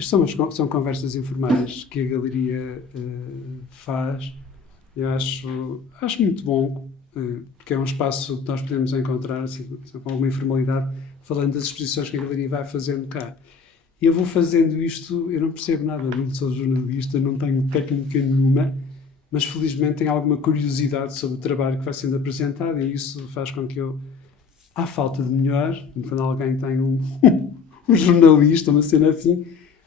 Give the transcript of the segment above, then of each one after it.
São conversas informais que a galeria faz. Eu acho muito bom, porque é um espaço que nós podemos encontrar assim, com alguma informalidade, falando das exposições que a galeria vai fazendo cá. E eu vou fazendo isto, eu não percebo nada, não sou jornalista, não tenho técnica nenhuma, mas felizmente tenho alguma curiosidade sobre o trabalho que vai sendo apresentado e isso faz com que eu, à falta de melhor, quando alguém tem um jornalista, uma cena assim,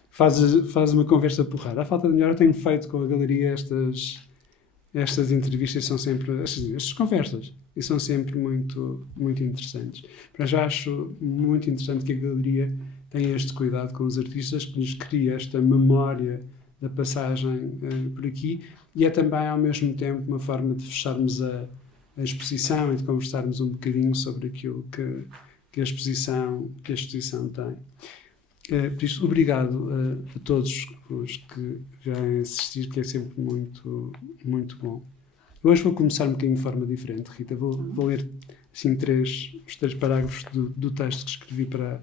faz uma conversa porrada. À falta de melhor, eu tenho feito com a galeria estas entrevistas, são sempre, estas conversas, e são sempre muito, muito interessantes. Mas já acho muito interessante que a galeria tenha este cuidado com os artistas, que nos cria esta memória da passagem por aqui, e é também, ao mesmo tempo, uma forma de fecharmos a exposição e de conversarmos um bocadinho sobre aquilo que a exposição tem. Por isso, obrigado a todos os que vêm assistir, que é sempre muito, muito bom. Hoje vou começar um bocadinho de forma diferente, Rita. Vou ler assim, os três parágrafos do texto que escrevi para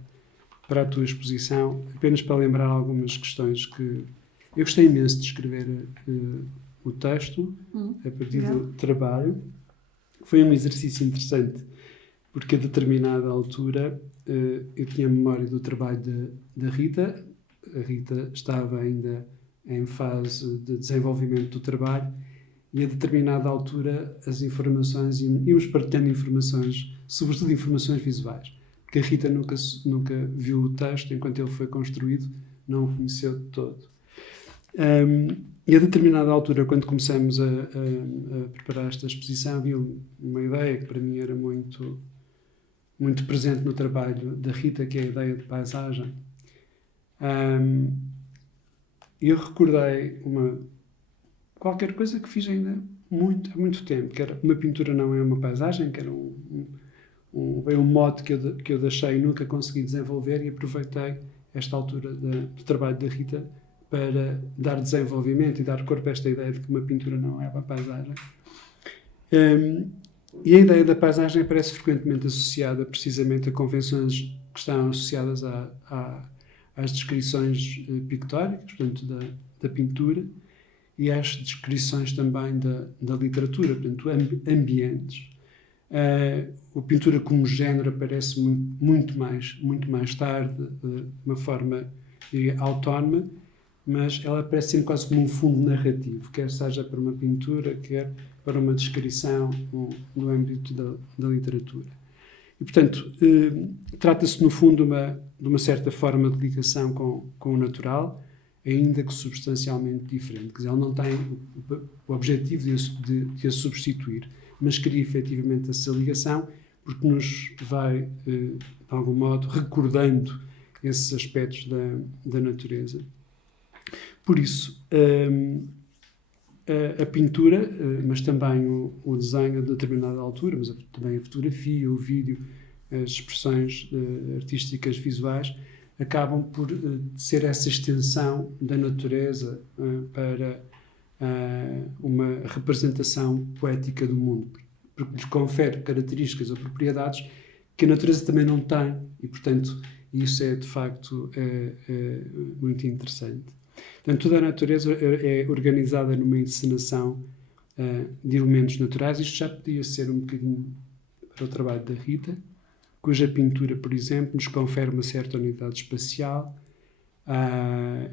a tua exposição, apenas para lembrar algumas questões que... Eu gostei imenso de escrever o texto a partir do trabalho. Foi um exercício interessante, porque a determinada altura eu tinha memória do trabalho da Rita. A Rita estava ainda em fase de desenvolvimento do trabalho e a determinada altura as informações, íamos partilhando informações, sobretudo informações visuais, porque a Rita nunca viu o texto enquanto ele foi construído, não o conheceu de todo. E a determinada altura, quando começamos a preparar esta exposição, havia uma ideia que para mim era muito, muito presente no trabalho da Rita, que é a ideia de paisagem. Eu recordei qualquer coisa que fiz ainda há muito tempo, que era uma pintura não é uma paisagem, que era veio um mote que eu deixei e nunca consegui desenvolver, e aproveitei esta altura do trabalho da Rita para dar desenvolvimento e dar corpo a esta ideia de que uma pintura não é uma paisagem. E a ideia da paisagem aparece frequentemente associada precisamente a convenções que estão associadas às descrições pictóricas, portanto, da pintura, e às descrições também da literatura, portanto, ambientes. A pintura como género aparece muito mais tarde, de uma forma, diria, autónoma, mas ela aparece sempre quase como um fundo narrativo, quer seja para uma pintura, quer para uma descrição no âmbito da literatura. E, portanto, trata-se, no fundo, de uma certa forma de ligação com o natural, ainda que substancialmente diferente. Quer dizer, ela não tem o objetivo de a substituir, mas cria efetivamente essa ligação, porque nos vai, de algum modo, recordando esses aspectos da natureza. Por isso, a pintura, mas também o desenho a determinada altura, mas também a fotografia, o vídeo, as expressões artísticas visuais, acabam por ser essa extensão da natureza para uma representação poética do mundo, porque lhe confere características ou propriedades que a natureza também não tem, e, portanto, isso é, de facto, muito interessante. Portanto, toda a natureza é organizada numa encenação de elementos naturais. Isto já podia ser um bocadinho para o trabalho da Rita, cuja pintura, por exemplo, nos confere uma certa unidade espacial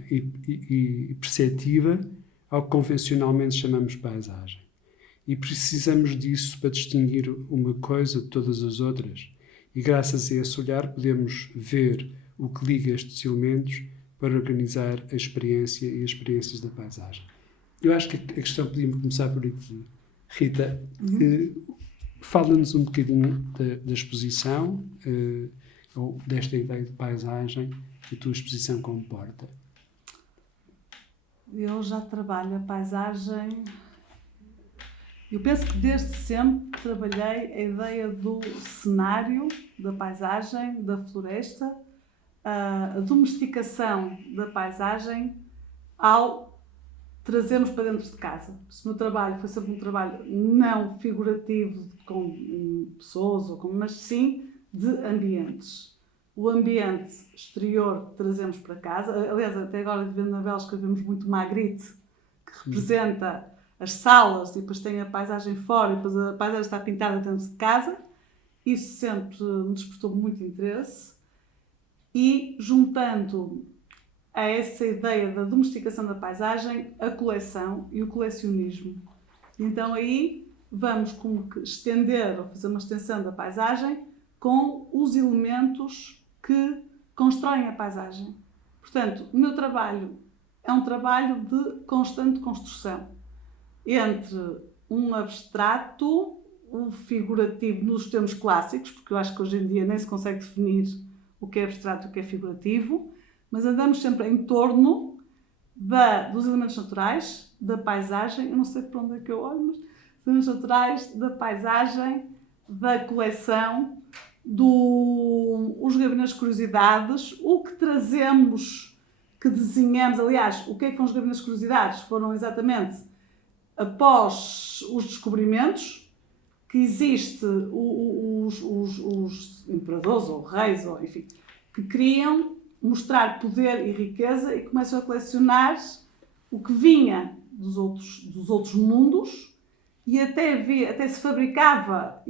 e perceptiva, ao que convencionalmente chamamos paisagem. E precisamos disso para distinguir uma coisa de todas as outras. E graças a esse olhar podemos ver o que liga estes elementos para organizar a experiência e as experiências da paisagem. Eu acho que a questão podíamos começar por aqui. Rita, fala-nos um bocadinho da exposição, ou desta ideia de paisagem que a tua exposição comporta. Eu já trabalho a paisagem... Eu penso que desde sempre trabalhei a ideia do cenário, da paisagem, da floresta, a domesticação da paisagem ao trazermos para dentro de casa. Se o meu trabalho foi sempre um trabalho não figurativo com pessoas, mas sim de ambientes. o ambiente exterior que trazemos para casa. Aliás, até agora, vivendo na Bélgica, vemos muito Magritte, que representa as salas e depois tem a paisagem fora e depois a paisagem está pintada dentro de casa. Isso sempre me despertou muito interesse. E juntando a essa ideia da domesticação da paisagem, a coleção e o colecionismo. Então aí vamos como que estender, ou fazer uma extensão da paisagem com os elementos que constroem a paisagem. Portanto, o meu trabalho é um trabalho de constante construção entre um abstrato, um figurativo nos termos clássicos, porque eu acho que hoje em dia nem se consegue definir o que é abstrato e o que é figurativo, mas andamos sempre em torno dos elementos naturais, da paisagem, eu não sei para onde é que eu olho, mas dos elementos naturais, da paisagem, da coleção, os gabinetes de curiosidades, o que trazemos, que desenhamos. Aliás, o que é que foram os gabinetes de curiosidades? Foram exatamente após os descobrimentos que existe os imperadores ou reis, ou enfim, que queriam mostrar poder e riqueza e começam a colecionar o que vinha dos outros mundos e até se fabricava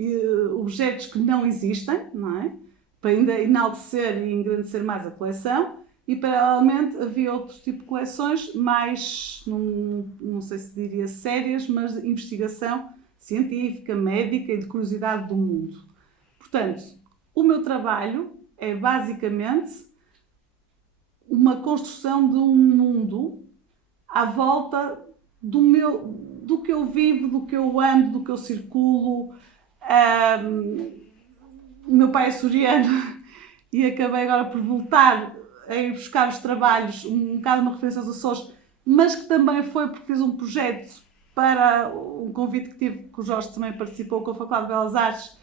objetos que não existem, não é? Para ainda enaltecer e engrandecer mais a coleção. E, paralelamente, havia outro tipo de coleções mais, não sei se diria sérias, mas de investigação científica, médica e de curiosidade do mundo. Portanto, o meu trabalho é basicamente uma construção de um mundo à volta do que eu vivo, do que eu ando, do que eu circulo. O meu pai é açoriano e acabei agora por voltar a ir buscar os trabalhos, um bocado uma referência aos Açores, mas que também foi porque fiz um projeto para um convite que tive, que o Jorge também participou com a Faculdade de Belas Artes,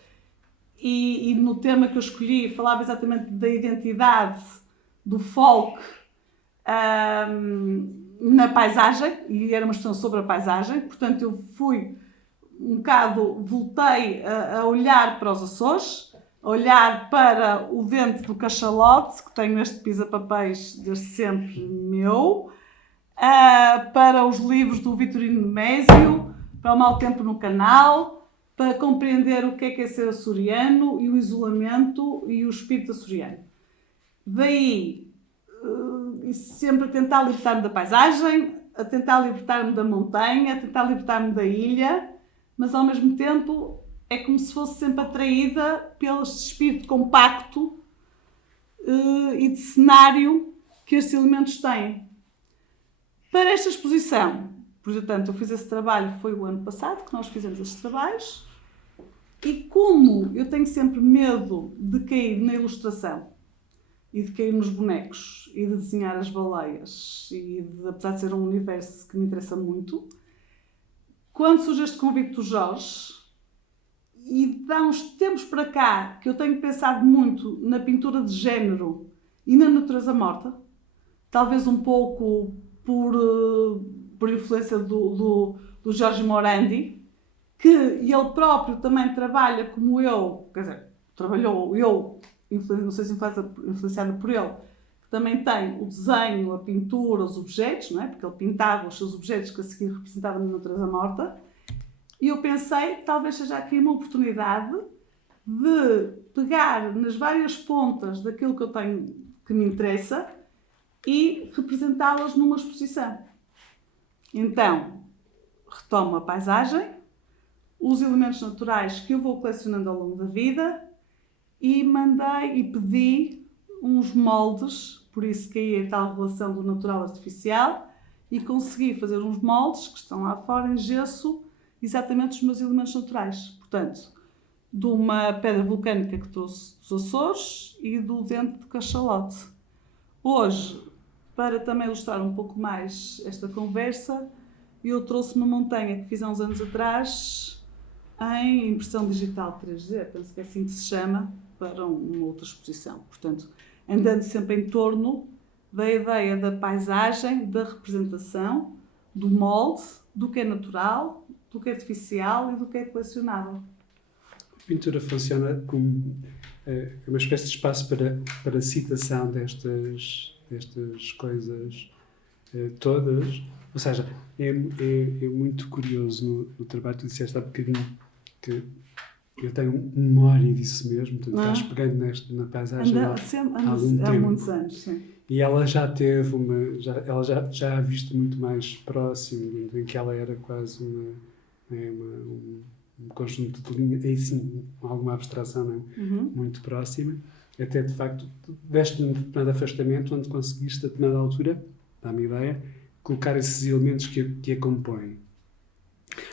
e no tema que eu escolhi falava exatamente da identidade do folk na paisagem, e era uma expressão sobre a paisagem. Portanto, eu fui um bocado, voltei a olhar para os Açores, a olhar para o dente do cachalote, que tenho este pisa-papéis desde sempre meu, para os livros do Vitorino Nemésio, para o Mau Tempo no Canal, para compreender o que é ser açoriano e o isolamento e o espírito açoriano. Daí, sempre a tentar libertar-me da paisagem, a tentar libertar-me da montanha, a tentar libertar-me da ilha, mas ao mesmo tempo é como se fosse sempre atraída pelo espírito compacto e de cenário que estes elementos têm. Para esta exposição, portanto, eu fiz esse trabalho, foi o ano passado que nós fizemos estes trabalhos, e como eu tenho sempre medo de cair na ilustração e de cair nos bonecos e de desenhar as baleias, apesar de ser um universo que me interessa muito, quando surge este convite do Jorge, e há uns tempos para cá que eu tenho pensado muito na pintura de género e na natureza morta, talvez um pouco por influência do Jorge Morandi, que ele próprio também trabalha como eu, quer dizer, trabalhou eu, não sei se influenciada por ele, que também tem o desenho, a pintura, os objetos, não é? Porque ele pintava os seus objetos que a seguir representavam na natureza morta. E eu pensei que talvez seja aqui uma oportunidade de pegar nas várias pontas daquilo que eu tenho que me interessa e representá-las numa exposição. Então, retomo a paisagem, os elementos naturais que eu vou colecionando ao longo da vida e mandei e pedi uns moldes, por isso que aí é a tal relação do natural artificial, e consegui fazer uns moldes que estão lá fora em gesso, exatamente os meus elementos naturais. Portanto, de uma pedra vulcânica que trouxe dos Açores e do dente de cachalote. Hoje, para também ilustrar um pouco mais esta conversa, eu trouxe uma montanha que fiz há uns anos atrás em impressão digital 3D, penso que é assim que se chama, para uma outra exposição. Portanto, andando sempre em torno da ideia da paisagem, da representação, do molde, do que é natural, do que é artificial e do que é colecionável. A pintura funciona como uma espécie de espaço para citação destas coisas todas. Ou seja, é muito curioso no trabalho. Tu disseste há bocadinho que eu tenho memória disso mesmo, portanto, estás pegando na paisagem há algum tempo. Há muitos anos, sim. E ela já teve ela já a visto muito mais próximo, em que ela era quase um conjunto de linhas, aí sim, alguma abstração, não é? Muito próxima. Até, de facto, deste um determinado afastamento onde conseguiste, a determinada altura, dá-me ideia, colocar esses elementos que a compõem.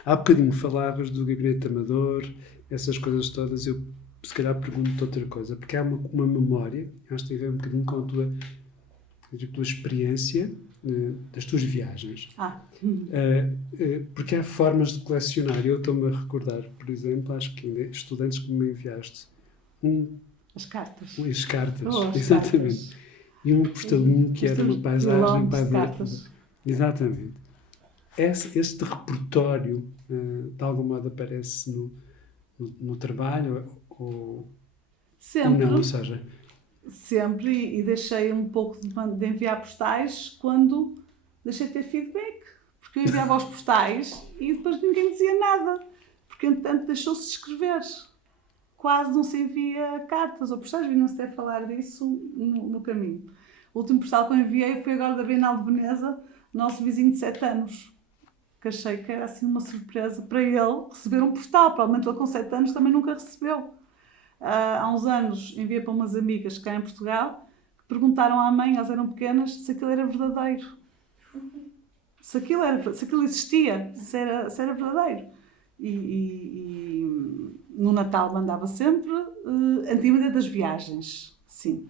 Há bocadinho falavas do gabinete amador, essas coisas todas. Eu, se calhar, pergunto-te outra coisa, porque há uma memória, acho que tem a ver um bocadinho com a tua experiência das tuas viagens. Porque há formas de colecionar. Eu estou-me a recordar, por exemplo, acho que ainda estudantes que me enviaste as cartas. As cartas, exatamente. Cartas. E um postalinho que era uma paisagem para cartas. Exatamente. Este repertório, de algum modo, aparece no trabalho ou não? Ou seja, sempre, e deixei um pouco de enviar postais quando deixei de ter feedback, porque eu enviava os postais e depois ninguém dizia nada, porque entretanto deixou-se de escrever, quase não se envia cartas ou postais, vinham-se até falar disso no caminho. O último postal que eu enviei foi agora da Bienal de Veneza, nosso vizinho de 7 anos, que achei que era assim uma surpresa para ele receber um postal, provavelmente ele com 7 anos também nunca recebeu. Há uns anos enviei para umas amigas cá em Portugal que perguntaram à mãe, elas eram pequenas, se aquilo era verdadeiro. Se aquilo existia, se era verdadeiro. E no Natal mandava sempre, antigamente das viagens, sim.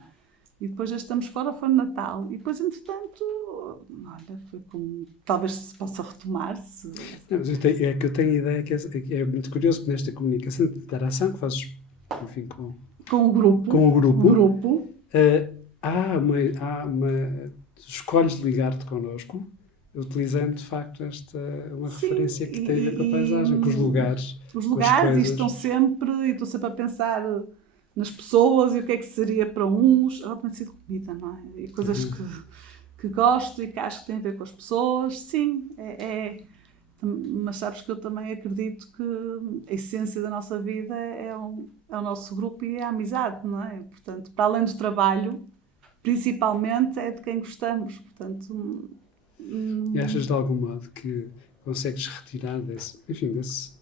E depois já estamos fora, foi no Natal. E depois, entretanto, olha, foi como... Talvez se possa retomar. Não, mas eu tenho a ideia que é muito curioso, porque nesta comunicação de interação que fazes, enfim, com o grupo. Escolhes ligar-te connosco, utilizando, de facto, uma referência que tem a ver com a paisagem, com os lugares. Os lugares, e estou sempre a pensar nas pessoas e o que é que seria para uns. Tem sido comida, não é? E coisas que gosto e que acho que têm a ver com as pessoas. Sim, mas sabes que eu também acredito que a essência da nossa vida é o nosso grupo e é a amizade, não é? Portanto, para além do trabalho, principalmente é de quem gostamos. Portanto, E achas de algum modo que consegues retirar desse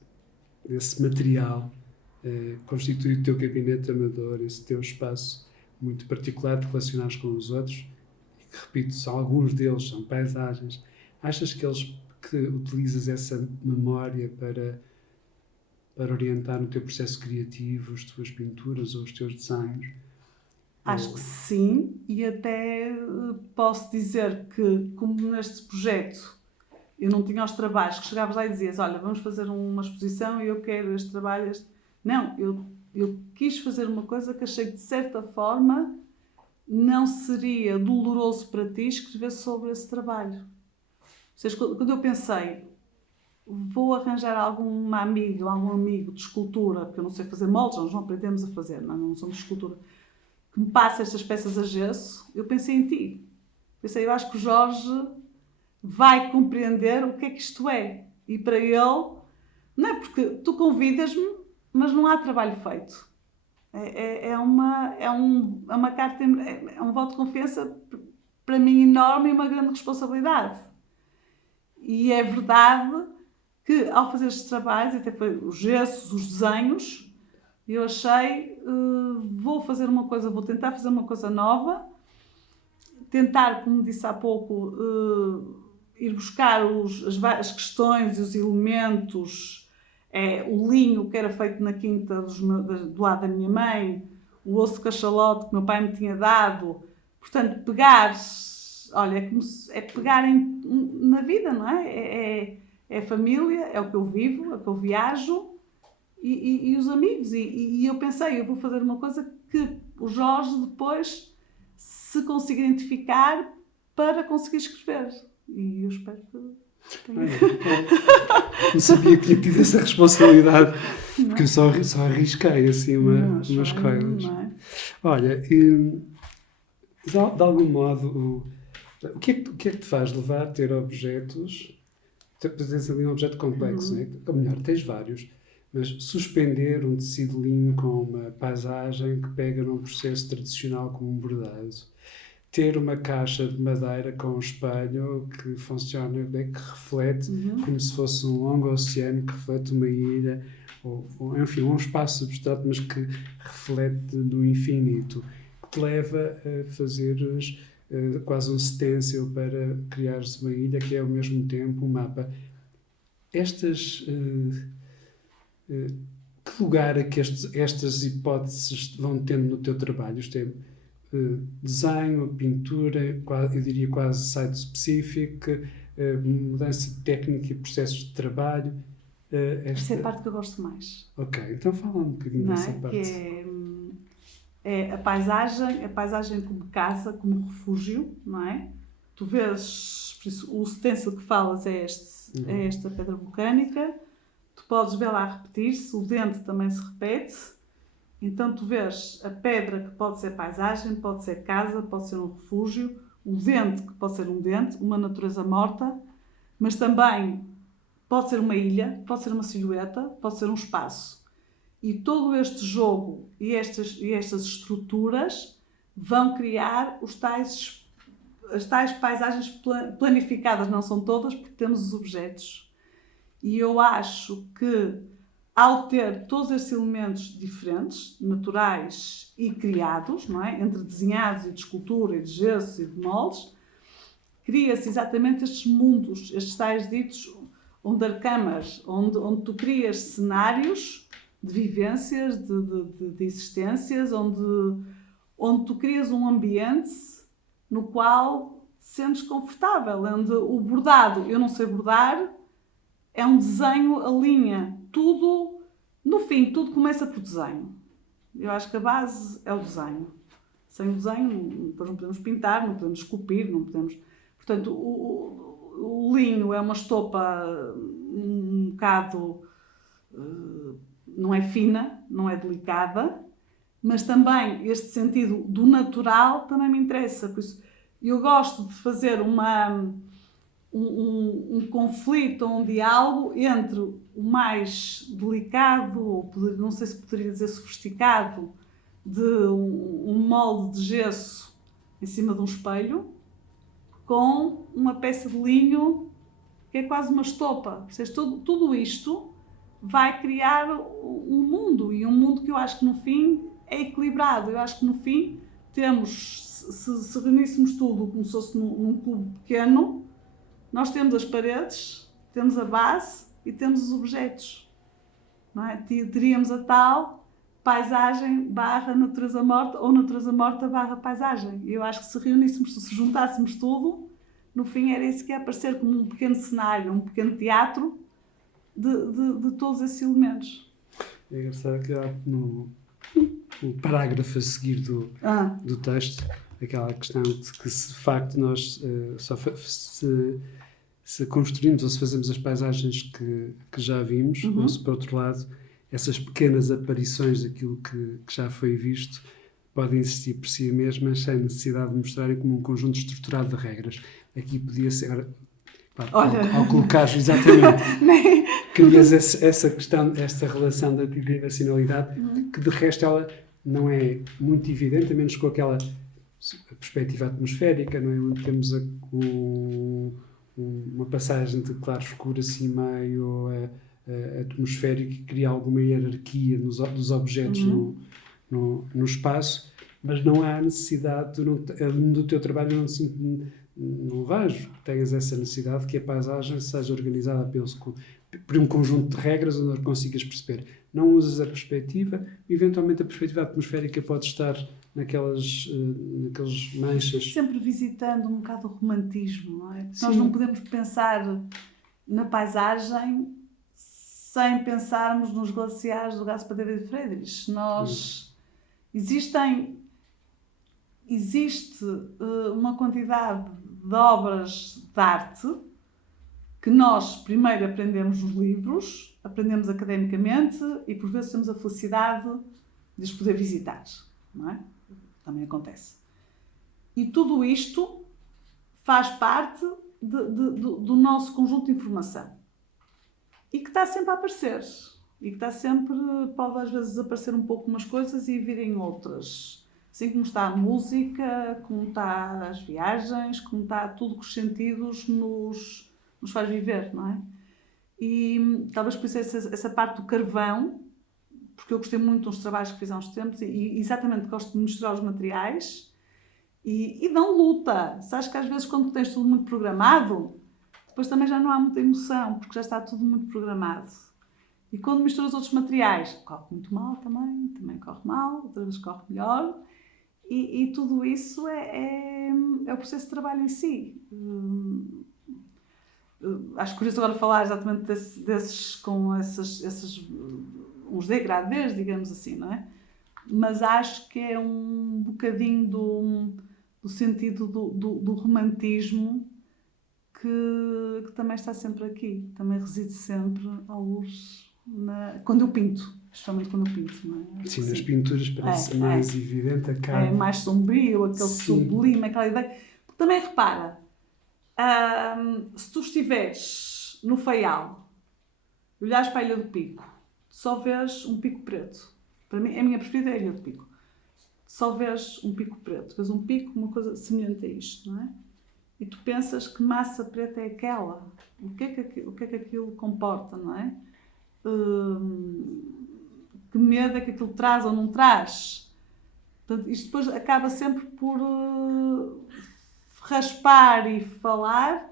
material, constituir o teu gabinete amador, esse teu espaço muito particular de relacionares com os outros, e que, repito, alguns deles são paisagens. Achas que utilizas essa memória para orientar o teu processo criativo, as tuas pinturas ou os teus desenhos? Acho que sim, e até posso dizer que, como neste projeto eu não tinha os trabalhos, que chegavas lá e dizias, olha, vamos fazer uma exposição e eu quero este trabalho, Não, eu quis fazer uma coisa que achei que, de certa forma, não seria doloroso para ti escrever sobre esse trabalho. Ou seja, quando eu pensei, vou arranjar algum amigo de escultura, porque eu não sei fazer moldes, nós não aprendemos a fazer, não somos de escultura, que me passe estas peças a gesso, eu pensei em ti. Eu acho que o Jorge vai compreender o que é que isto é. E para ele, não é porque tu convidas-me, mas não há trabalho feito. É uma carta, é um voto de confiança para mim enorme e uma grande responsabilidade. E é verdade que, ao fazer estes trabalhos, até foi os gessos, os desenhos, eu achei, vou tentar fazer uma coisa nova, tentar, como disse há pouco, ir buscar as questões e os elementos, o linho que era feito na quinta do lado da minha mãe, o osso de cachalote que meu pai me tinha dado. Portanto, pegar na vida, não é? É a família, é o que eu vivo, é o que eu viajo e os amigos. E eu pensei, eu vou fazer uma coisa que o Jorge depois se consiga identificar para conseguir escrever. E eu espero que... Não sabia que tinha tido essa responsabilidade, porque eu só arrisquei assim umas coisas. Não é? Olha, de algum modo, o que é que te faz levar a ter objetos? Tens ali um objeto complexo, não é? Ou melhor, tens vários, mas suspender um tecido linho com uma paisagem que pega num processo tradicional como um bordado, ter uma caixa de madeira com um espelho que funciona, que reflete como se fosse um longo oceano que reflete uma ilha, ou enfim, um espaço abstrato, mas que reflete no infinito, que te leva a fazeres quase um stencil para criares uma ilha que é ao mesmo tempo um mapa. Estas... que lugar é que estas hipóteses vão tendo no teu trabalho? Isto é, desenho, pintura, eu diria quase site-specific, mudança de técnica e processos de trabalho. Essa é a parte que eu gosto mais. Ok, então fala um bocadinho dessa parte. Que é a paisagem como casa, como refúgio, não é? Tu vês, por isso, o stencil que falas é esta pedra vulcânica, tu podes vê-la a repetir-se, o dente também se repete, então tu vês a pedra que pode ser paisagem, pode ser casa, pode ser um refúgio, o dente que pode ser um dente, uma natureza morta, mas também pode ser uma ilha, pode ser uma silhueta, pode ser um espaço. E todo este jogo e estas estruturas vão criar as tais paisagens planificadas, não são todas, porque temos os objetos. E eu acho que, ao ter todos estes elementos diferentes, naturais e criados, não é? Entre desenhados e de escultura, e de gesso e de moldes, cria-se exatamente estes mundos, estes tais ditos undercammers, onde tu crias cenários de vivências, de existências, onde tu crias um ambiente no qual te sentes confortável, onde o bordado, eu não sei bordar, é um desenho, a linha, tudo, no fim, tudo começa por desenho. Eu acho que a base é o desenho. Sem o desenho, depois não podemos pintar, não podemos esculpir, não podemos... Portanto, o linho é uma estopa um bocado... não é fina, não é delicada, mas também este sentido do natural também me interessa. Por isso, eu gosto de fazer um conflito, um diálogo entre o mais delicado, ou não sei se poderia dizer sofisticado, de um molde de gesso em cima de um espelho, com uma peça de linho que é quase uma estopa. Tudo isto vai criar um mundo, e um mundo que eu acho que no fim é equilibrado. Eu acho que no fim temos, se reuníssemos tudo como se fosse num cubo pequeno, nós temos as paredes, temos a base e temos os objetos. Não é? Teríamos a tal paisagem barra natureza morta, ou natureza morta barra paisagem. E eu acho que se reuníssemos, se juntássemos tudo, no fim era isso que ia aparecer como um pequeno cenário, um pequeno teatro de todos esses elementos. É engraçado que há no parágrafo a seguir do texto, aquela questão de que se de facto nós se construímos ou se fazemos as paisagens que já vimos, ou se por outro lado essas pequenas aparições daquilo que já foi visto podem existir por si mesmas sem necessidade de mostrarem como um conjunto estruturado de regras. Aqui podia ser, claro, ao colocares exatamente, crias essa questão, essa relação da bidimensionalidade, que de resto ela não é muito evidente, a menos com aquela perspectiva atmosférica, não é? Temos uma passagem de claro-escuro assim meio atmosférico que cria alguma hierarquia dos objetos no espaço, mas não há necessidade, do teu trabalho não vejo que tenhas essa necessidade que a paisagem seja organizada por um conjunto de regras onde consigas perceber. Não usas a perspectiva, eventualmente a perspectiva atmosférica pode estar naquelas manchas. Sempre visitando um bocado o romantismo, não é? Nós não podemos pensar na paisagem sem pensarmos nos glaciares do Gaspar David Friedrich. Existe uma quantidade de obras de arte que nós primeiro aprendemos nos livros, aprendemos academicamente e por vezes temos a felicidade de os poder visitar. não é? Também acontece. E tudo isto faz parte do nosso conjunto de informação. E que está sempre a aparecer. E que está sempre, pode às vezes desaparecer um pouco umas coisas e virem outras. Assim como está a música, como está as viagens, como está tudo que os sentidos nos faz viver, não é? E talvez por isso essa parte do carvão, porque eu gostei muito dos trabalhos que fiz há uns tempos e exatamente gosto de misturar os materiais e dão luta. Sabes que às vezes quando tens tudo muito programado, depois também já não há muita emoção, porque já está tudo muito programado. E quando misturas outros materiais, corre muito mal também corre mal, outra vez corre melhor. E tudo isso é o processo de trabalho em si. Acho curioso agora falar exatamente desses com esses uns degradês, digamos assim, não é? Mas acho que é um bocadinho do sentido do romantismo que também está sempre aqui, também reside sempre à luz quando eu pinto, especialmente quando eu pinto, não é? Sim, nas pinturas parece mais evidente a cara. É mais sombrio, aquele Sim. sublime, aquela ideia. Porque também repara, se tu estiveres no Faial e olhares para a Ilha do Pico, só vês um pico preto. Para mim, a minha preferida é a Ilha do Pico. Só vês um pico preto. Vês um pico, uma coisa semelhante a isto, não é? E tu pensas que massa preta é aquela? O que é que aquilo comporta, não é? Que medo é que aquilo traz ou não traz? Portanto, isto depois acaba sempre por raspar e falar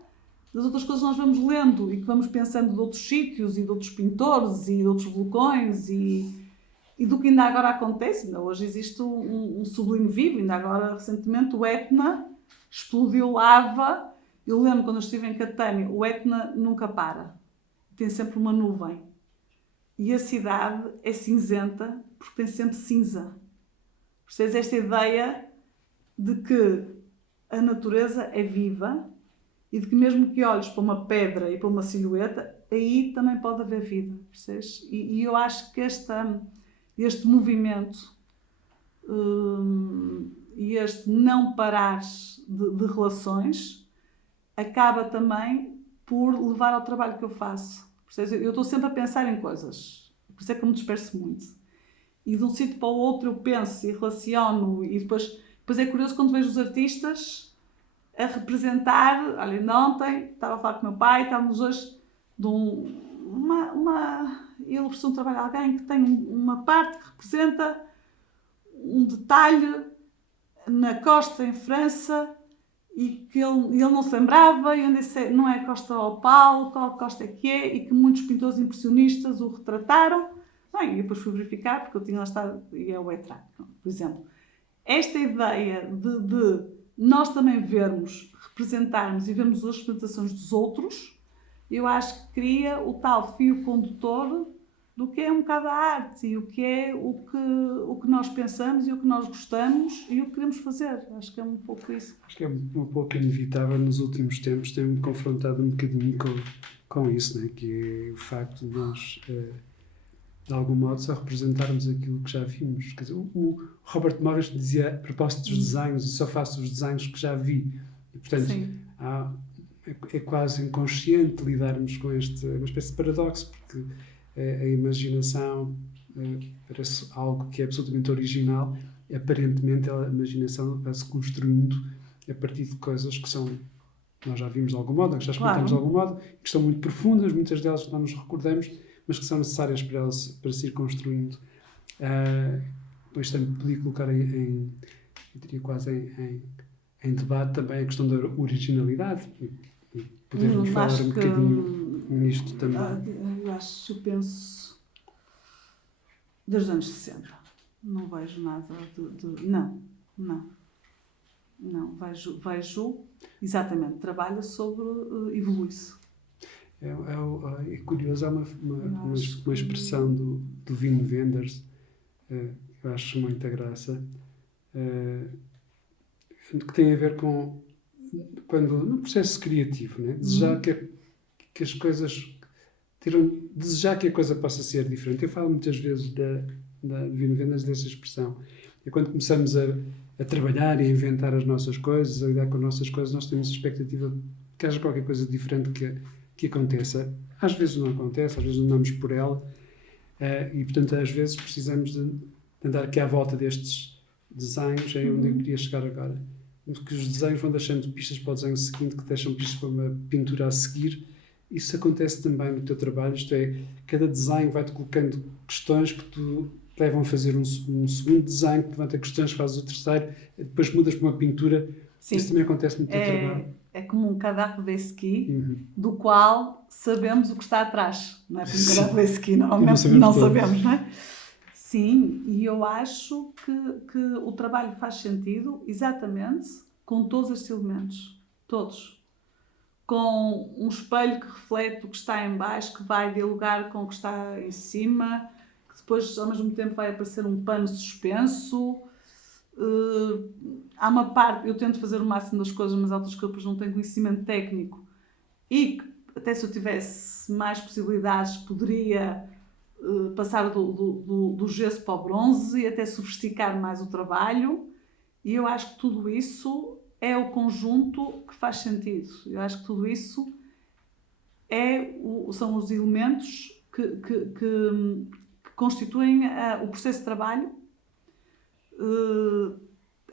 das outras coisas que nós vamos lendo e que vamos pensando de outros sítios e de outros pintores e de outros vulcões e do que ainda agora acontece. Ainda hoje existe um sublime vivo, ainda agora recentemente o Etna explodiu lava. Eu lembro quando eu estive em Catânia, o Etna nunca para, tem sempre uma nuvem e a cidade é cinzenta porque tem sempre cinza. Percebes esta ideia de que a natureza é viva e de que mesmo que olhes para uma pedra e para uma silhueta, aí também pode haver vida, percebes? E eu acho que este movimento e este não parar de relações acaba também por levar ao trabalho que eu faço. Percebes? Eu estou sempre a pensar em coisas, por isso é que eu me disperso muito. E de um sítio para o outro eu penso e relaciono e depois é curioso quando vejo os artistas a representar. Olha, ainda ontem estava a falar com o meu pai, estávamos hoje de ele ofereceu um trabalho a alguém que tem uma parte que representa um detalhe na costa em França e que ele não se lembrava e eu disse, não é a Costa Opal, qual costa é que é, e que muitos pintores impressionistas o retrataram. Bem, e depois fui verificar, porque eu tinha lá estado, e é o Etran, por exemplo. Esta ideia de nós também vermos, representarmos e vermos as representações dos outros, eu acho que cria o tal fio condutor do que é um bocado a arte e o que é o que nós pensamos e o que nós gostamos e o que queremos fazer. Acho que é um pouco isso. Acho que é um pouco inevitável nos últimos tempos ter-me confrontado um bocadinho com isso, né? Que é o facto de nós, de algum modo, só representarmos aquilo que já vimos. Quer dizer, o Robert Morris dizia a propósito dos desenhos, eu só faço os desenhos que já vi. E, portanto, é quase inconsciente lidarmos com uma espécie de paradoxo, porque a imaginação parece algo que é absolutamente original. Aparentemente, a imaginação vai-se construindo a partir de coisas que nós já vimos de algum modo, que já explicamos de algum modo, que são muito profundas, muitas delas que não nos recordamos, mas que são necessárias para se ir construindo. Depois também podia colocar eu diria quase em debate também a questão da originalidade e podermos falar um bocadinho nisto também. Eu penso desde os anos 60. Não vejo nada Não, vejo exatamente, trabalha sobre evolui-se. É curioso, há uma expressão do Wim Wenders, que eu acho muita graça, que tem a ver com no processo criativo, né? Desejar que as coisas desejar que a coisa possa ser diferente. Eu falo muitas vezes de Wim Wenders dessa expressão. E quando começamos a trabalhar e a inventar as nossas coisas, a lidar com as nossas coisas, nós temos a expectativa de que haja qualquer coisa diferente que aconteça. Às vezes não acontece, às vezes não damos por ela, e portanto às vezes precisamos de andar aqui à volta destes desenhos, é onde eu queria chegar agora. Que os desenhos vão deixando pistas para o desenho seguinte, que deixam pistas para uma pintura a seguir. Isso acontece também no teu trabalho, isto é, cada desenho vai-te colocando questões que te levam a fazer um segundo desenho, que levanta questões, fazes o terceiro, depois mudas para uma pintura. Sim. Isso também acontece no teu trabalho. É como um cadáver de esqui, do qual sabemos o que está atrás. Não é? Porque um cadáver de esqui normalmente não sabemos, não é? Sim, e eu acho que o trabalho faz sentido exatamente com todos estes elementos. Todos. Com um espelho que reflete o que está em baixo, que vai dialogar com o que está em cima, que depois ao mesmo tempo vai aparecer um pano suspenso. Há uma parte, eu tento fazer o máximo das coisas, mas há outras que eu depois não tenho conhecimento técnico e que, até se eu tivesse mais possibilidades, poderia passar do gesso para o bronze e até sofisticar mais o trabalho. E eu acho que tudo isso é o conjunto que faz sentido. Eu acho que tudo isso são os elementos que constituem o processo de trabalho.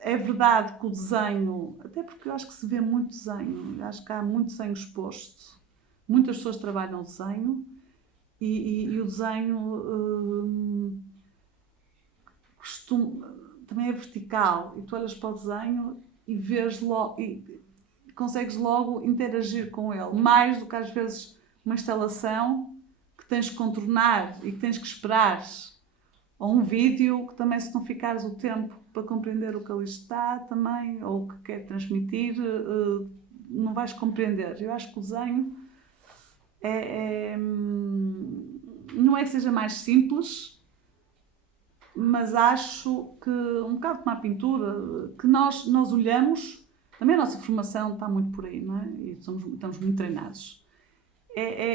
É verdade que o desenho, até porque eu acho que se vê muito desenho, eu acho que há muito desenho exposto, muitas pessoas trabalham o desenho e o desenho também é vertical, e tu olhas para o desenho e vês logo, e consegues logo interagir com ele, mais do que às vezes uma instalação que tens que contornar e que tens que esperar, ou um vídeo que também, se não ficares o tempo para compreender o que ali está também, ou o que quer transmitir, não vais compreender. Eu acho que o desenho não é que seja mais simples, mas acho que, um bocado como a pintura, que nós olhamos, também a nossa formação está muito por aí, não é? E estamos muito treinados.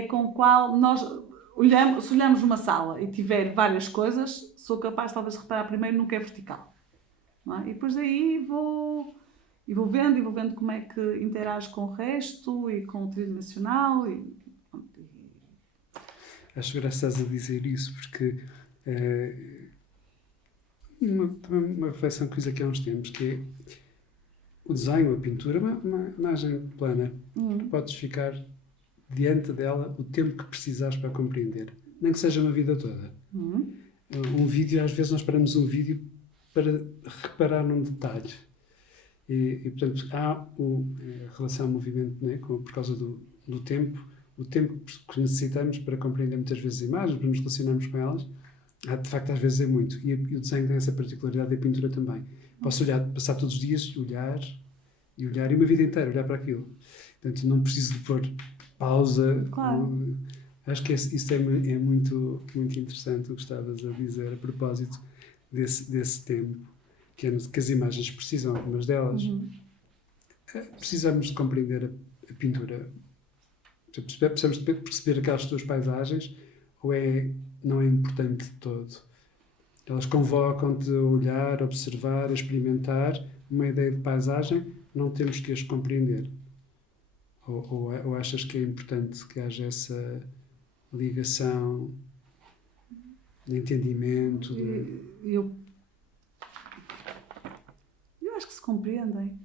Com o qual nós olhamos, se olhamos numa sala e tiver várias coisas, sou capaz talvez de reparar primeiro no que é vertical. Não é? E depois daí vou vendo como é que interage com o resto e com o tridimensional. Acho graças a dizer isso, porque uma reflexão que fiz aqui há uns tempos, que é o desenho, a pintura, uma imagem plana. Tu podes ficar diante dela o tempo que precisares para compreender, nem que seja uma vida toda. Um vídeo, às vezes nós paramos um vídeo para reparar num detalhe. E portanto, há a relação ao movimento, né, por causa do tempo, o tempo que necessitamos para compreender muitas vezes imagens, para nos relacionarmos com elas, de facto às vezes é muito. E o desenho tem essa particularidade, e a pintura também. Posso passar todos os dias, olhar, e uma vida inteira, olhar para aquilo. Portanto, não preciso de pôr pausa. Claro. Acho que isso é muito, muito interessante o que estavas a dizer a propósito desse tempo, que as imagens precisam, algumas delas. Precisamos de compreender a pintura. Precisamos de perceber aquelas tuas paisagens, ou não é importante de todo? Elas convocam-te a olhar, a observar, a experimentar uma ideia de paisagem, não temos que as compreender. Ou achas que é importante que haja essa ligação de entendimento? Eu acho que se compreendem.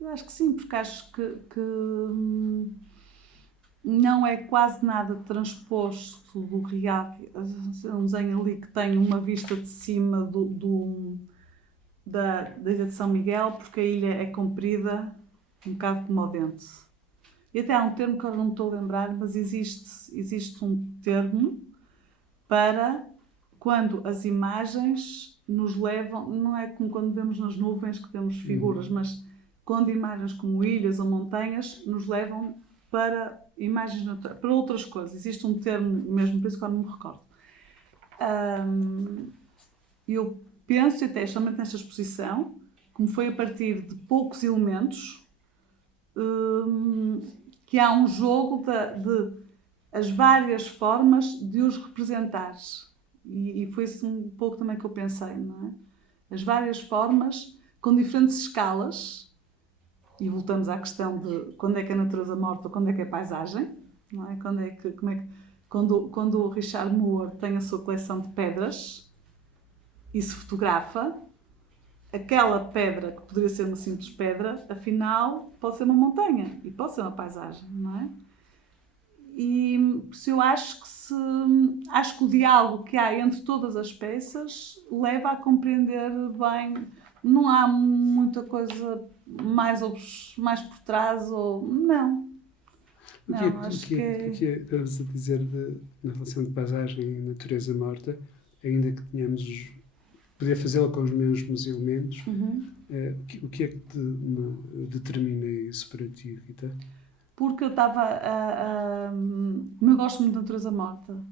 Eu acho que sim, porque acho que não é quase nada transposto do real. Um desenho ali que tem uma vista de cima da ilha de São Miguel, porque a ilha é comprida, um bocado como o dente. E até há um termo que eu não me estou a lembrar, mas existe um termo para quando as imagens nos levam, não é como quando vemos nas nuvens que vemos figuras, mas quando imagens como ilhas ou montanhas nos levam para imagens naturais, para outras coisas. Existe um termo mesmo, por isso que eu não me recordo. Eu penso, até justamente nesta exposição, como foi a partir de poucos elementos, que há um jogo de as várias formas de os representar. E foi isso um pouco também que eu pensei, não é? as várias formas, com diferentes escalas, e voltamos à questão de quando é que a natureza morta, quando é que é paisagem, não é? Quando o Richard Moore tem a sua coleção de pedras e se fotografa, aquela pedra que poderia ser uma simples pedra, afinal pode ser uma montanha e pode ser uma paisagem, não é? E se eu acho que o diálogo que há entre todas as peças leva a compreender bem, não há muita coisa mais por trás ou não. O que é estavas a dizer na relação de paisagem e natureza morta, ainda que tenhamos poder fazê-la com os mesmos elementos, o que é que determina isso para ti, Rita? Porque eu estava como eu gosto muito de natureza morta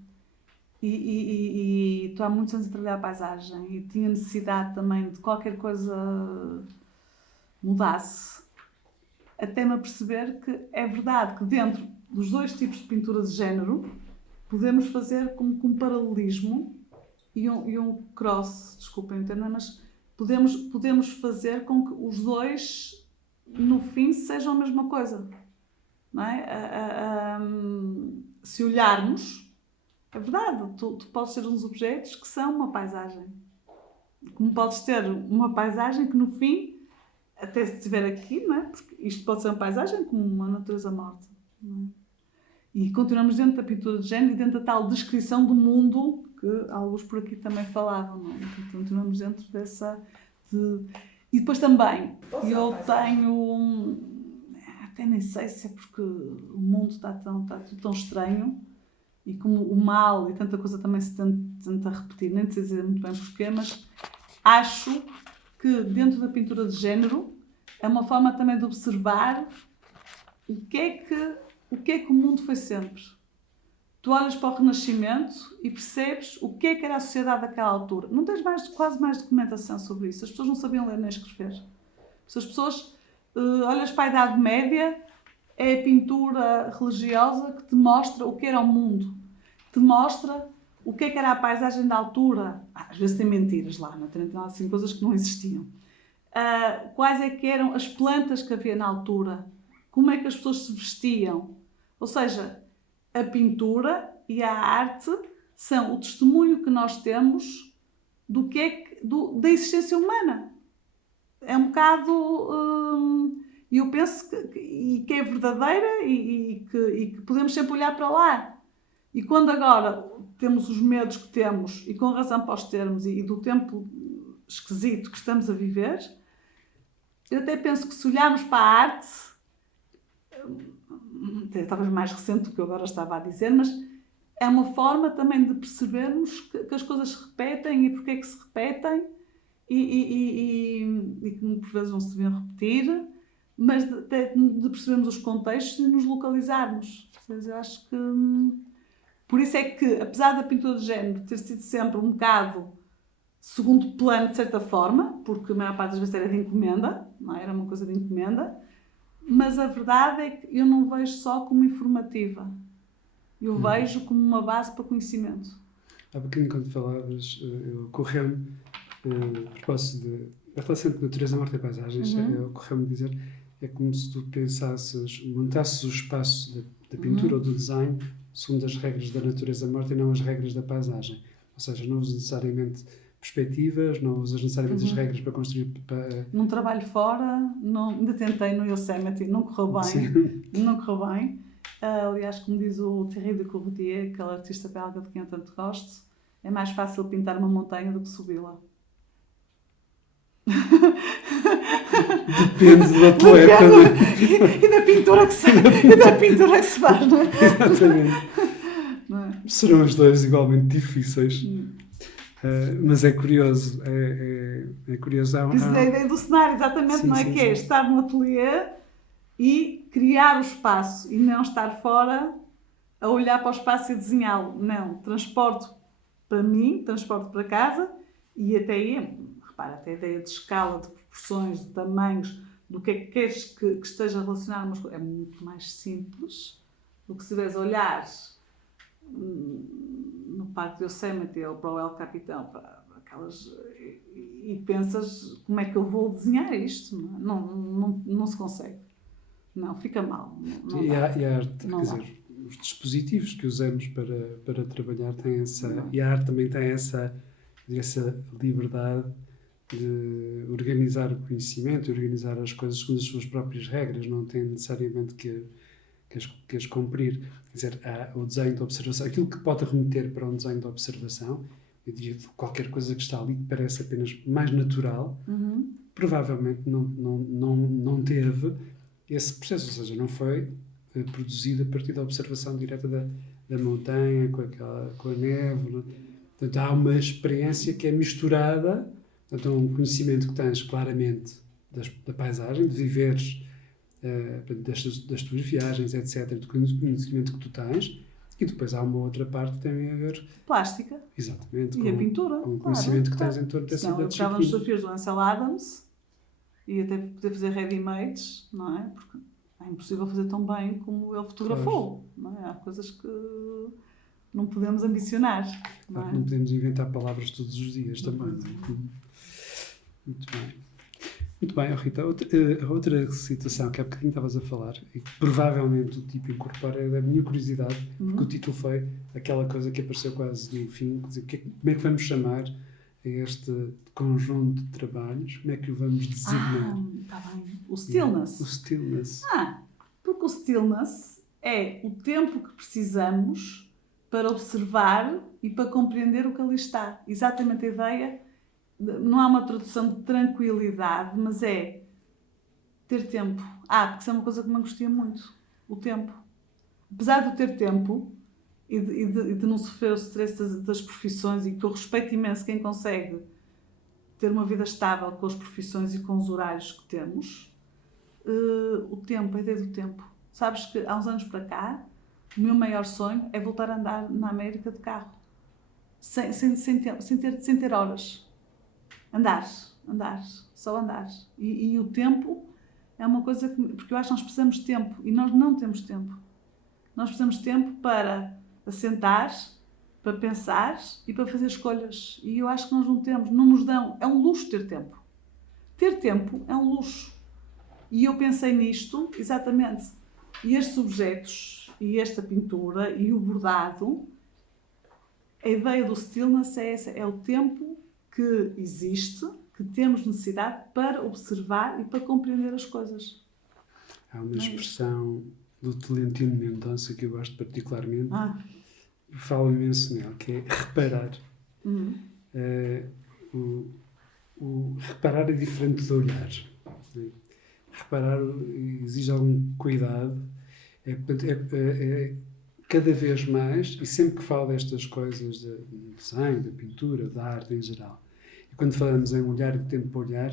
e estou há muitos anos a trabalhar a paisagem e tinha necessidade também de qualquer coisa mudasse, até me aperceber que é verdade que dentro dos dois tipos de pintura de género podemos fazer como um paralelismo e um cross, desculpem entender, mas podemos fazer com que os dois no fim sejam a mesma coisa. Não é? Se olharmos, é verdade, tu podes ter uns objetos que são uma paisagem. Como podes ter uma paisagem que no fim, até se estiver aqui, não é? Porque isto pode ser uma paisagem como uma natureza morta. Não é? E continuamos dentro da pintura de género e dentro da tal descrição do mundo que alguns por aqui também falavam. Não é? Então, continuamos dentro dessa... E depois também, eu tenho... Até nem sei se é porque o mundo está tudo tão estranho e como o mal e tanta coisa também se tenta repetir, nem sei dizer muito bem porquê, mas acho que dentro da pintura de género é uma forma também de observar o que é que o mundo foi sempre. Tu olhas para o Renascimento e percebes o que era a sociedade daquela altura. Não tens quase mais documentação sobre isso. As pessoas não sabiam ler nem escrever. Se as pessoas... olhas para a Idade Média, é a pintura religiosa que te mostra o que era o mundo, te mostra o que era a paisagem da altura. Às vezes tem mentiras lá, não tem assim, coisas que não existiam. Quais é que eram as plantas que havia na altura, como é que as pessoas se vestiam. Ou seja, a pintura e a arte são o testemunho que nós temos da existência humana. É um bocado... eu penso que é verdadeira e que podemos sempre olhar para lá. E quando agora temos os medos que temos, e com razão para os termos, e do tempo esquisito que estamos a viver, eu até penso que se olharmos para a arte, talvez mais recente do que eu agora estava a dizer, mas é uma forma também de percebermos que as coisas se repetem e porque é que se repetem, e que por vezes não se deviam repetir, mas de percebermos os contextos e nos localizarmos. Ou seja, eu acho que... Por isso é que, apesar da pintura de género ter sido sempre um bocado segundo plano, de certa forma, porque a maior parte das vezes era de encomenda, não é? Era uma coisa de encomenda, mas a verdade é que eu não vejo só como informativa. Eu vejo como uma base para conhecimento. Há bocadinho, quando falavas, ocorreu-me, a propósito da relação entre natureza, morte e paisagens, ocorreu-me dizer, é como se tu montasses o espaço da pintura ou do design segundo as regras da natureza morta e não as regras da paisagem. Ou seja, não usas necessariamente perspectivas, não usas necessariamente as regras para construir... Não trabalho fora, ainda tentei no Yosemite, não correu bem. Sim. Não correu bem. Aliás, como diz o Thierry de Courtier, aquele artista belga de quem eu tanto gosto, é mais fácil pintar uma montanha do que subi-la. Depende do atleta. E da pintura que se faz, não é? Exatamente. Não é? Serão os dois igualmente difíceis. Mas é curioso. É curioso. Isso é a ideia do cenário, exatamente, sim, não é? Sim. É estar no ateliê e criar o espaço e não estar fora a olhar para o espaço e desenhá-lo. Não, transporto para mim, transporto para casa e até aí, repara, até a ideia de escala, de proporções, de tamanhos, do que é que queres que esteja relacionado, mas é muito mais simples do que se estiveres a olhar no Parque de Yosemite ou para o El Capitan, para e pensas, como é que eu vou desenhar isto? Não se consegue. Não, fica mal. Não E dá. a arte, Não quer dá. dizer, os dispositivos que usamos para trabalhar têm essa... Não. E a arte também tem essa liberdade de organizar o conhecimento, organizar as coisas segundo as suas próprias regras, não tem necessariamente que as cumprir. Quer dizer, há o desenho de observação, aquilo que pode remeter para um desenho de observação, eu diria qualquer coisa que está ali que parece apenas mais natural, provavelmente não teve esse processo, ou seja, não foi produzido a partir da observação direta da montanha, com a neve. Portanto, há uma experiência que é misturada, portanto, um conhecimento que tens claramente da paisagem, de viveres, das tuas viagens, etc., do conhecimento que tu tens, e depois há uma outra parte que tem a ver... Plástica. Exatamente. E a pintura. Com o conhecimento que tens em torno dessa Senão, eu disciplina. pegava nos desafios do Ansel Adams e até poder fazer ready-mades, não é? Porque é impossível fazer tão bem como ele fotografou, não é? Há coisas que não podemos ambicionar, não é? Não podemos inventar palavras todos os dias também. Muito bem. Muito bem, Rita. Outra situação que há bocadinho estavas a falar, e que provavelmente o tipo incorpora, é a minha curiosidade, porque o título foi aquela coisa que apareceu quase no fim, quer dizer, como é que vamos chamar a este conjunto de trabalhos? Como é que o vamos designar? Está bem. O stillness. O stillness. Porque o stillness é o tempo que precisamos para observar e para compreender o que ali está. Exatamente a ideia. Não há uma tradução de tranquilidade, mas é ter tempo. Porque isso é uma coisa que me angustia muito. O tempo. Apesar de ter tempo e de não sofrer o stress das profissões, e que eu respeito imenso quem consegue ter uma vida estável com as profissões e com os horários que temos, o tempo, a ideia do tempo. Sabes que há uns anos para cá, o meu maior sonho é voltar a andar na América de carro. Sem ter horas. Andar, só andar. E o tempo é uma coisa que... Porque eu acho que nós precisamos de tempo e nós não temos tempo. Nós precisamos de tempo para assentar, para pensar e para fazer escolhas. E eu acho que nós não temos, não nos dão... É um luxo ter tempo. Ter tempo é um luxo. E eu pensei nisto, exatamente. E estes objetos, e esta pintura, e o bordado, a ideia do stillness é essa, é o tempo que existe, que temos necessidade para observar e para compreender as coisas. Há uma expressão do Tolentino Mendonça que eu gosto particularmente, falo imenso nela, que é reparar. O reparar é diferente de olhar. Reparar exige algum cuidado. Cada vez mais, e sempre que falo destas coisas do desenho, da pintura, da arte em geral, e quando falamos em olhar e tempo para olhar,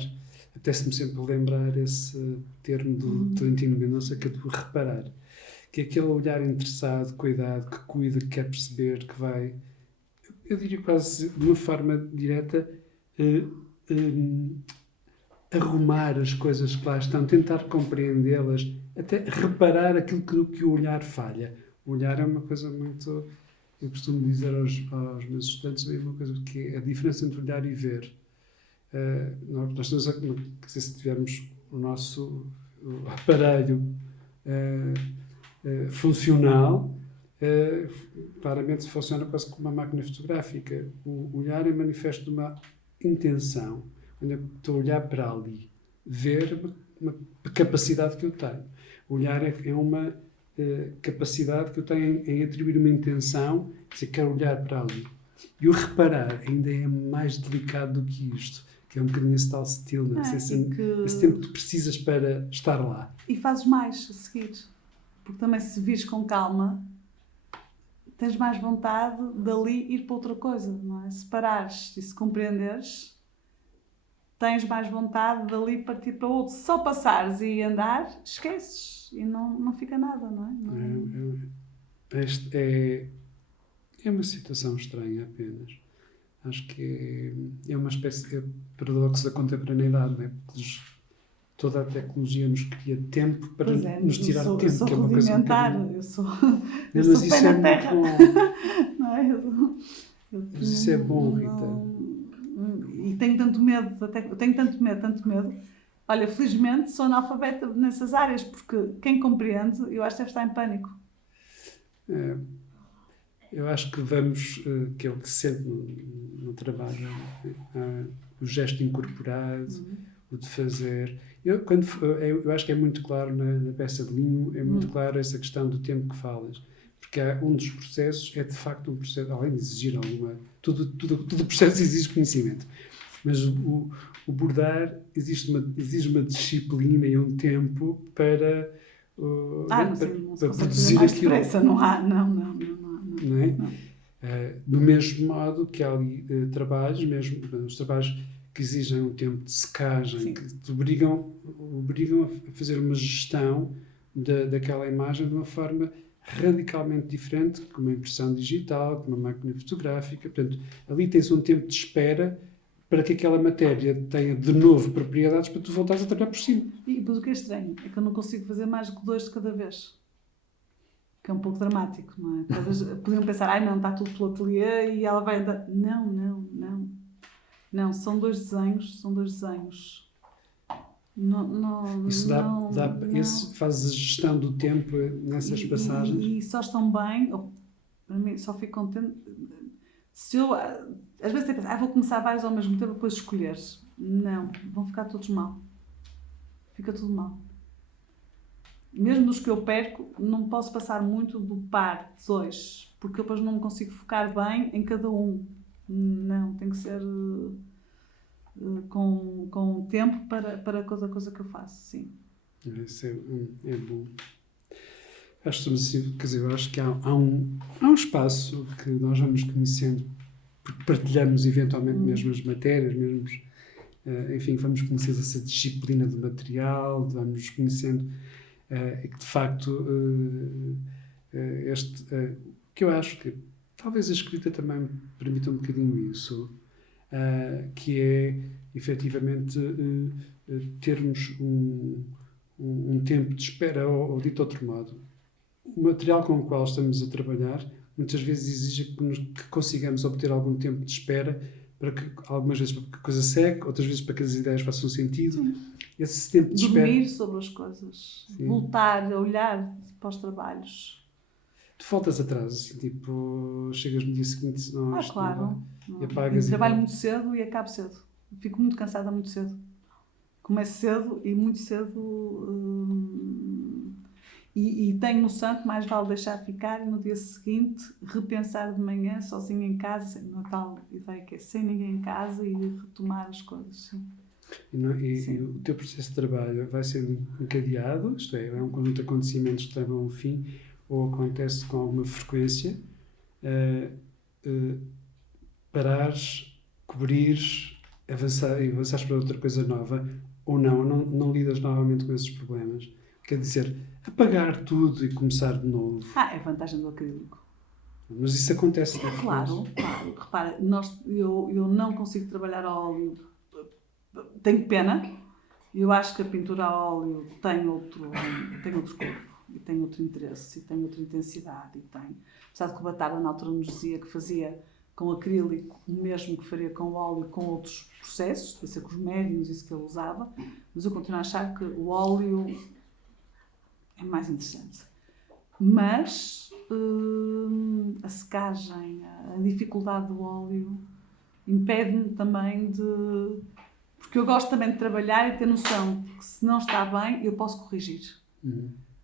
apetece-me sempre lembrar esse termo do Tolentino Mendonça, que é do reparar, que é aquele olhar interessado, cuidado, que cuida, que quer perceber, que vai, eu diria quase de uma forma direta, arrumar as coisas que lá estão, tentar compreendê-las, até reparar aquilo que o olhar falha. O olhar é uma coisa muito... Eu costumo dizer aos meus estudantes uma coisa, que é a diferença entre olhar e ver. Nós temos, se tivermos o nosso aparelho funcional, claramente funciona quase como uma máquina fotográfica. O olhar é manifesto de uma intenção. Quando eu estou a olhar para ali, ver uma capacidade que eu tenho. O olhar é uma capacidade que eu tenho em atribuir uma intenção, se quero olhar para ali. E o reparar ainda é mais delicado do que isto, que é um bocadinho esse tal stillness, esse tempo que tu precisas para estar lá. E fazes mais a seguir. Porque também se vires com calma, tens mais vontade dali ir para outra coisa, não é? Se parares e se compreenderes, tens mais vontade dali partir para outro. Se só passares e andar, esqueces. E não fica nada, não é? É uma situação estranha apenas. Acho que é uma espécie de paradoxo da contemporaneidade, não é? Porque toda a tecnologia nos cria tempo para nos tirar tempo. Eu sou que é uma coisa eu sou mas isso pé é na terra. muito bom. Não é? Mas isso é bom, Rita. e tenho tanto medo, tenho tanto medo. Olha, felizmente sou analfabeta nessas áreas, porque quem compreende, eu acho que deve estar em pânico. Eu acho que vamos, que é o que se sente no trabalho, o gesto incorporado, o de fazer. Eu acho que é muito claro na peça de Linho, é muito claro essa questão do tempo que falas. Porque um dos processos é de facto um processo, além de exigir alguma. Tudo processo exige conhecimento. Mas o bordar exige uma disciplina e um tempo para. Não se consegue produzir mais aquilo. depressa, não há, não. Não é? Do mesmo modo que há ali trabalhos, mesmo os trabalhos que exigem um tempo de secagem, Sim. que te obrigam a fazer uma gestão daquela imagem de uma forma radicalmente diferente, com uma impressão digital, com uma máquina fotográfica. Portanto, ali tens um tempo de espera para que aquela matéria tenha de novo propriedades para tu voltares a trabalhar por cima. E depois o que é estranho é que eu não consigo fazer mais do que 2 de cada vez. Que é um pouco dramático, não é? Talvez podiam pensar, não, está tudo pelo ateliê e ela vai dar... Não, são 2 desenhos. Não, isso faz a gestão do tempo nessas passagens. E só estão bem, para mim, só fico contente. Se eu, às vezes, eu penso, vou começar vários ao mesmo tempo, depois escolher. Não, vão ficar todos mal. Fica tudo mal. Mesmo nos que eu perco, não posso passar muito do par 2, porque eu depois não me consigo focar bem em cada um. Não, tem que ser com tempo para cada coisa que eu faço, sim. Isso é bom. Acho que assim, quer dizer, eu acho que há um espaço que nós vamos conhecendo, porque partilhamos eventualmente mesmo as matérias, enfim, vamos conhecer essa disciplina do material, vamos conhecendo que de facto que eu acho que talvez a escrita também permita um bocadinho isso, que é efetivamente termos um tempo de espera, ou dito de outro modo, o material com o qual estamos a trabalhar muitas vezes exige que consigamos obter algum tempo de espera, para que, algumas vezes para que a coisa seque, outras vezes para que as ideias façam sentido. Sim. Esse tempo de espera. Dormir sobre as coisas. Sim. Voltar a olhar para os trabalhos. Tu faltas atrás, assim, tipo, chegas no dia seguinte, claro. E apagas. Eu trabalho muito cedo e acabo cedo. Fico muito cansada muito cedo. Começo cedo e muito cedo. E tenho noção que mais vale deixar ficar e no dia seguinte repensar de manhã, sozinho em casa, na tal ideia que é sem ninguém em casa, e retomar as coisas. Sim. E o teu processo de trabalho vai ser encadeado, isto é um conjunto de acontecimentos que levam a um fim, ou acontece com alguma frequência, parares, cobrires, avançares para outra coisa nova, ou não lidas novamente com esses problemas. Quer dizer, apagar tudo e começar de novo. É a vantagem do acrílico. Mas isso acontece depois. Claro. Repara, eu não consigo trabalhar a óleo. Tenho pena. Eu acho que a pintura a óleo tem outro corpo, e tem outro interesse, e tem outra intensidade, e tem... Apesar de que o Batata na altura nos dizia que fazia com acrílico o mesmo que faria com óleo, com outros processos, devia ser com os médiums, isso que ele usava, mas eu continuo a achar que o óleo é mais interessante. Mas a secagem, a dificuldade do óleo impede-me também de... Porque eu gosto também de trabalhar e ter noção que se não está bem, eu posso corrigir.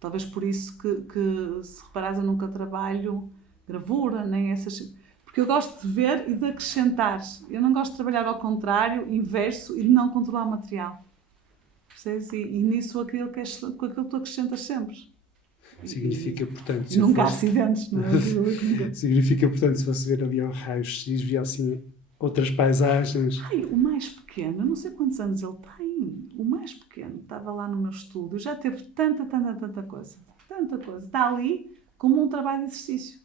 Talvez por isso que se reparares, eu nunca trabalho gravura, nem essas... Porque eu gosto de ver e de acrescentar. Eu não gosto de trabalhar ao contrário, inverso, e de não controlar o material. Percebes? E nisso aquilo que tu acrescentas sempre. Significa, portanto... Nunca há acidentes, não é? Significa, portanto, se fosse ver ali ao raio-x, via assim outras paisagens... O mais pequeno, eu não sei quantos anos ele tem. O mais pequeno estava lá no meu estúdio, já teve tanta coisa. Tanta coisa. Está ali como um trabalho de exercício.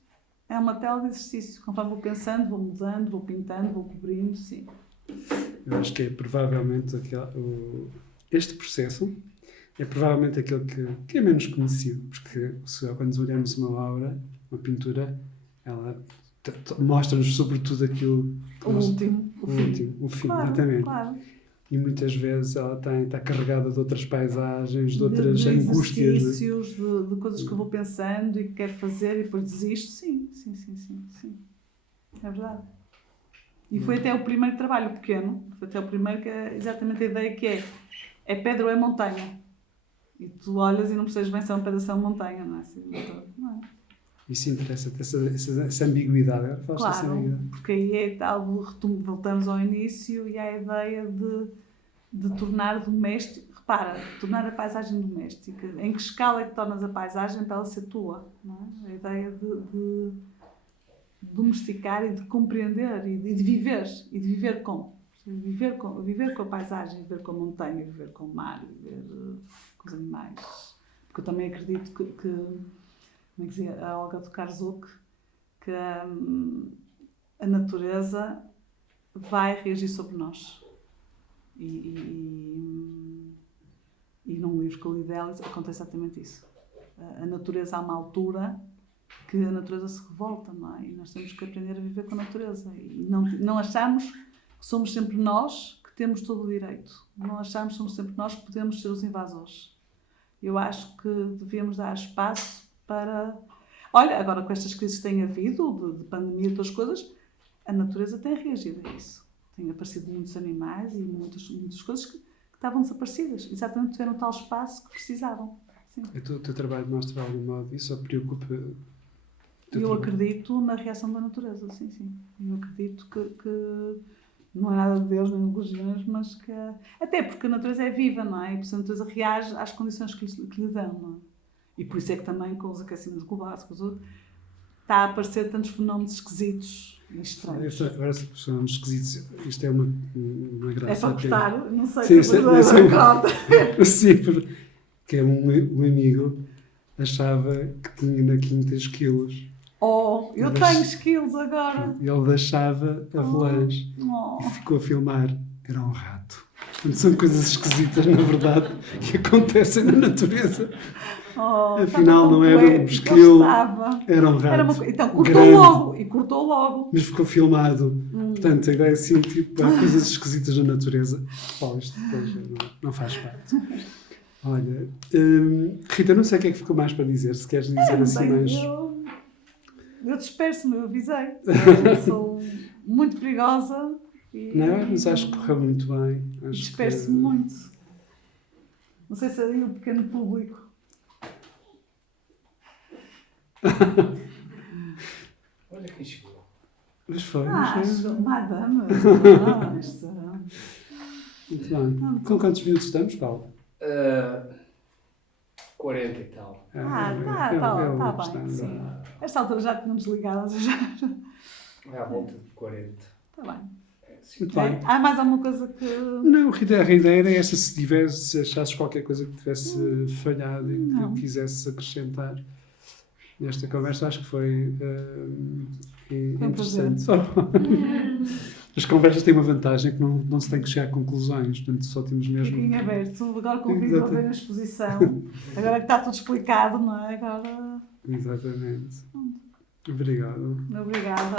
É uma tela de exercício. Conforme vou pensando, vou mudando, vou pintando, vou cobrindo, sim. Eu acho que é provavelmente este processo é provavelmente aquele que é menos conhecido, porque quando olhamos uma obra, uma pintura, ela mostra-nos sobretudo aquilo... O último, o fim, claro, exatamente. claro. E muitas vezes ela está carregada de outras paisagens, de outras de angústias. exercícios, de coisas que eu vou pensando e que quero fazer e depois desisto. Sim. É verdade. E foi até o primeiro trabalho pequeno, foi até o primeiro que é exatamente a ideia que é pedra ou é montanha. E tu olhas e não percebes bem se é um pedaço ou uma montanha, não é? Assim, não é? Isso interessa, essa ambiguidade. Agora falaste dessa Claro, ambiguidade. porque aí é tal, voltamos ao início e à ideia de tornar doméstico, repara, tornar a paisagem doméstica. Em que escala é que tornas a paisagem para ela ser tua? Não é? A ideia de domesticar e de compreender e de viver. E de viver com. Viver com a paisagem, viver com a montanha, viver com o mar, viver com os animais. Porque eu também acredito que como é que dizia a Olga Tokarczuk, que a natureza vai reagir sobre nós. E num livro que eu li dela acontece exatamente isso. A natureza, há uma altura que a natureza se revolta, não é? E nós temos que aprender a viver com a natureza. E não achamos que somos sempre nós que temos todo o direito. Não achamos que somos sempre nós que podemos ser os invasores. Eu acho que devíamos dar espaço para... Olha, agora com estas crises que têm havido, de pandemia e outras coisas, a natureza tem reagido a isso. Tem aparecido muitos animais e muitas coisas que estavam desaparecidas. Exatamente tiveram o tal espaço que precisavam. Sim. O teu trabalho mostra de algum modo isso ou preocupa? Eu acredito na reação da natureza, sim. Eu acredito que não é nada de Deus nem de religiões, mas que... Até porque a natureza é viva, não é? E por isso a natureza reage às condições que lhe dão, não é? E por isso é que também com os aquecimentos globais, está a aparecer tantos fenómenos esquisitos e estranhos. Agora, se fenómenos esquisitos, isto é uma graça. É para cortar, não sei sim, se é corta. Sim, porque um amigo achava que tinha na quinta esquilos. Oh, eu tenho esquilos agora. Ele deixava avelãs e ficou a filmar. Era um rato. Portanto, são coisas esquisitas, na verdade, que acontecem na natureza. Afinal, não era um esquilo, era um rato. Então, cortou grande, logo. E cortou logo. Mas ficou filmado. Portanto, a ideia é assim, tipo, há coisas esquisitas na natureza. Isto depois não faz parte. Olha, Rita, não sei o que é que ficou mais para dizer. Se queres dizer assim mais... Eu disperso-me, eu avisei. Sou muito perigosa. Não, mas acho que correu muito bem. Disperso-me muito. Não sei se ali o pequeno público. Olha quem chegou. Mas foi. Madame. Muito bem. Com quantos minutos estamos, Paulo? 40 e tal. Está bem. Sim. Esta altura já tínhamos desligado. É à volta de 40. Está bem. Muito bem. Há mais alguma coisa que... Não, Rita, a ideia era essa. Se achasses qualquer coisa que tivesse falhado e que quisesse acrescentar nesta conversa, acho que foi interessante. As conversas têm uma vantagem que não se tem que chegar a conclusões, portanto só temos mesmo... Fiquem aberto. Agora convido a ver a exposição. Agora que está tudo explicado, não é? Agora... Exatamente. Obrigado. Obrigada.